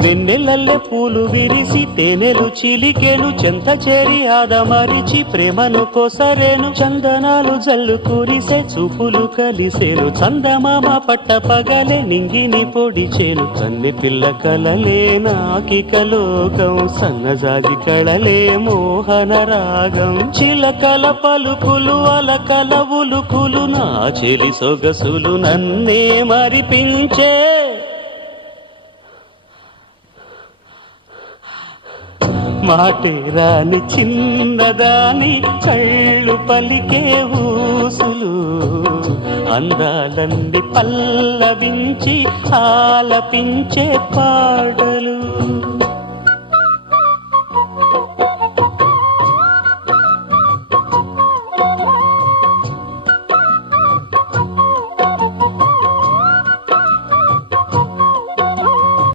వెన్నెలల్లె పూలు విరిసి తేనెలు చిలికెను చెంత చేరి ఆదమరిచి ప్రేమను కొసరేను చందనాలు జల్లు కురిసే చూపులు కలిసేను చందమామ పట్ట పగలే నింగిని పొడిచేను కన్నె పిల్ల కలలే నాకిక లోకం సన్నజాజి కళలే మోహన రాగం చిలకల పలుకులు అలకల ఉలుకులు నా చెలి సొగసులు నన్నే మరిపించే మాటే రాని చిన్నదాని కళ్ళు పలికే ఊసులు అందాలన్నీ పల్లవించి ఆలపించే పాటలు